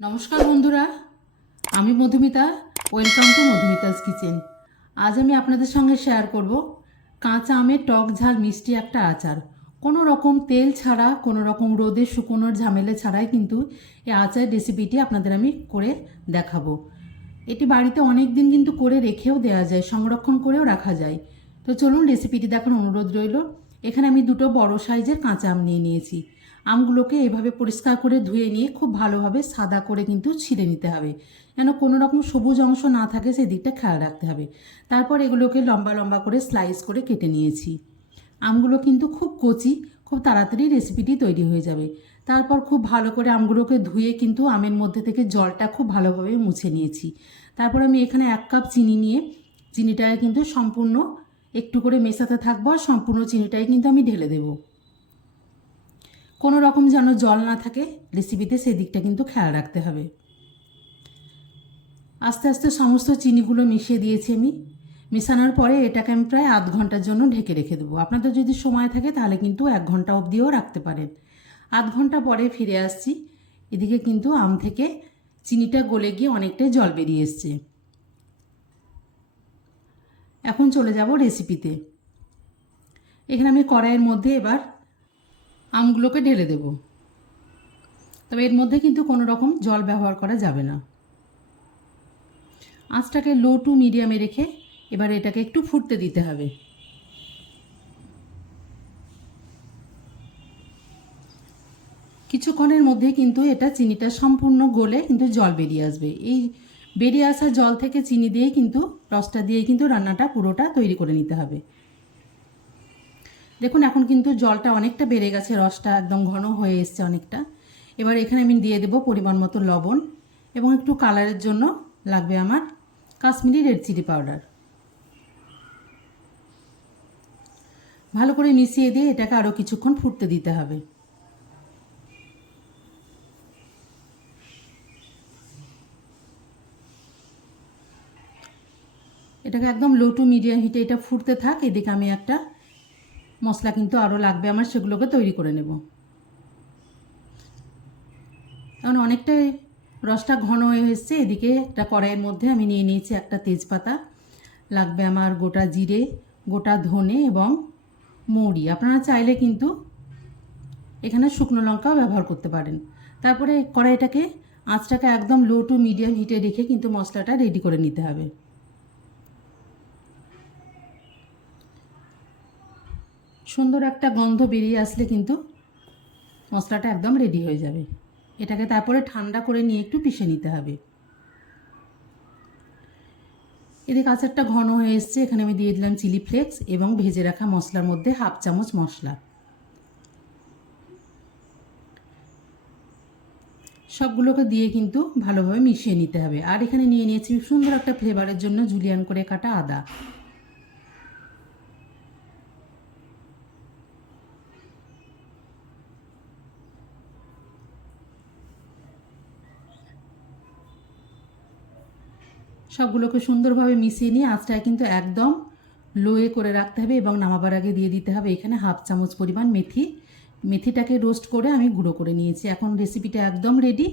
নমস্কার বন্ধুরা, আমি Madhumita welcome to Madhumita's kitchen আজ আমি আপনাদের সঙ্গে শেয়ার করব কাঁচা আমের টক ঝাল মিষ্টি একটা আচার। কোনো রকম তেল ছাড়া, কোনো রকম রোদে শুকোনোর ঝামেলা ছাড়াই কিন্তু এই আচার রেসিপিটি আপনাদের আমি করে দেখাবো। এটি বাড়িতে অনেক দিন কিন্তু করে রেখেও দেওয়া যায়, সংরক্ষণ করেও রাখা যায়। তো চলুন রেসিপিটি দেখার অনুরোধ রইল। এখানে আমি দুটো বড় সাইজের কাঁচা আম নিয়ে নিয়েছি। আমগুলোকে এভাবে পরিষ্কার করে ধুয়ে নিয়ে খুব ভালোভাবে সাদা করে কিন্তু ছিঁড়ে নিতে হবে। যেন কোনো রকম সবুজ অংশ না থাকে সেদিকটা খেয়াল রাখতে হবে। তারপর এগুলোকে লম্বা লম্বা করে স্লাইস করে কেটে নিয়েছি। আমগুলো কিন্তু খুব কচি, খুব তাড়াতাড়ি রেসিপিটি তৈরি হয়ে যাবে। তারপর খুব ভালো করে আমগুলোকে ধুয়ে কিন্তু আমের মধ্যে থেকে জলটা খুব ভালোভাবে মুছে নিয়েছি। তারপর আমি এখানে এক কাপ চিনি নিয়ে, চিনিটাকে কিন্তু সম্পূর্ণ একটু করে মেশাতে থাকব আর সম্পূর্ণ চিনিটাই কিন্তু আমি ঢেলে দেবো। কোনো রকম যেন জল না থাকে রেসিপিতে সেদিকটা কিন্তু খেয়াল রাখতে হবে। আস্তে আস্তে সমস্ত চিনিগুলো মিশিয়ে দিয়েছি আমি। মেশানোর পরে এটাকে আমি প্রায় আধ ঘণ্টার জন্য ঢেকে রেখে দেবো। আপনাদের যদি সময় থাকে তাহলে কিন্তু এক ঘণ্টা অবধিও রাখতে পারেন। আধ ঘণ্টা পরে ফিরে আসছি। এদিকে কিন্তু আম থেকে চিনিটা গলে গিয়ে অনেকটাই জল বেরিয়ে এসছে। এখন চলে যাব রেসিপিতে এখানে আমি কড়াইয়ের মধ্যে এবার আমগুলোকে ঢেলে দেব। তবে এর মধ্যে কিন্তু কোনো রকম জল ব্যবহার করা যাবে না। আঁচটাকে লো টু মিডিয়ামে রেখে এবার এটাকে একটু ফুটতে দিতে হবে। কিছুক্ষণের মধ্যে কিন্তু এটা চিনিটা সম্পূর্ণ গলে কিন্তু জল বেরিয়ে আসবে। এই বেরিয়ে আসা জল থেকে চিনি দিয়ে কিন্তু রসটা দিয়ে কিন্তু রান্নাটা পুরোটা তৈরি করে নিতে হবে। দেখুন, এখন কিন্তু জলটা অনেকটা বেড়ে গেছে, রসটা একদম ঘন হয়ে এসছে অনেকটা। এবার এখানে আমি দিয়ে দেবো পরিমাণ মতো লবণ এবং একটু কালারের জন্য লাগবে আমার কাশ্মীরি রেড চিলি পাউডার। ভালো করে মিশিয়ে দিয়ে এটাকে আরও কিছুক্ষণ ফুটতে দিতে হবে। এটাকে একদম লো টু মিডিয়াম হিটে এটা ফুটতে থাক, এদিকে আমি একটা মশলা কিন্তু আরও লাগবে আমার, সেগুলোকে তৈরি করে নেব। এখন অনেকটাই রসটা ঘন হয়ে এসছে, এদিকে একটা কড়াইয়ের মধ্যে আমি নিয়ে নিয়েছি একটা তেজপাতা, লাগবে আমার গোটা জিরে, গোটা ধনে এবং মৌরি। আপনারা চাইলে কিন্তু এখানে শুকনো লঙ্কাও ব্যবহার করতে পারেন। তারপরে কড়াইটাকে, আঁচটাকে একদম লো টু মিডিয়াম হিটে রেখে কিন্তু মশলাটা রেডি করে নিতে হবে। সুন্দর একটা গন্ধ বেরিয়ে আসলে কিন্তু মশলাটা একদম রেডি হয়ে যাবে। এটাকে তারপরে ঠান্ডা করে নিয়ে একটু পিষে নিতে হবে। এদিকে আচারটা ঘন হয়ে এসছে, এখানে আমি দিয়ে দিলাম চিলি ফ্লেক্স এবং ভেজে রাখা মশলার মধ্যে হাফ চামচ মশলা। সবগুলোকে দিয়ে কিন্তু ভালোভাবে মিশিয়ে নিতে হবে। আর এখানে নিয়ে নিয়েছি সুন্দর একটা ফ্লেভারের জন্য জুলিয়ান করে কাটা আদা। সবগুলোকে সুন্দরভাবে মিশিয়ে নিয়ে আঁচটায় কিন্তু একদম লোয়ে করে রাখতে হবে এবং নামাবার আগে দিয়ে দিতে হবে এখানে হাফ চামচ পরিমাণ মেথি। মেথিটাকে রোস্ট করে আমি গুঁড়ো করে নিয়েছি। এখন রেসিপিটা একদম রেডি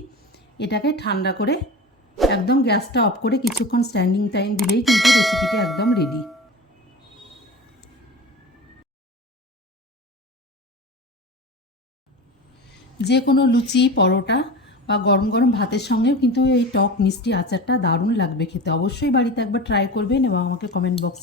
এটাকে ঠান্ডা করে একদম গ্যাসটা অফ করে কিছুক্ষণ স্ট্যান্ডিং টাইম দিলেই কিন্তু রেসিপিটা একদম রেডি যে কোনো লুচি, পরোটা বা গরম গরম ভাতের সঙ্গেও কিন্তু এই টক মিষ্টি আচারটা দারুণ লাগবে খেতে। অবশ্যই বাড়িতে একবার ট্রাই করবেন এবং আমাকে কমেন্ট বক্সে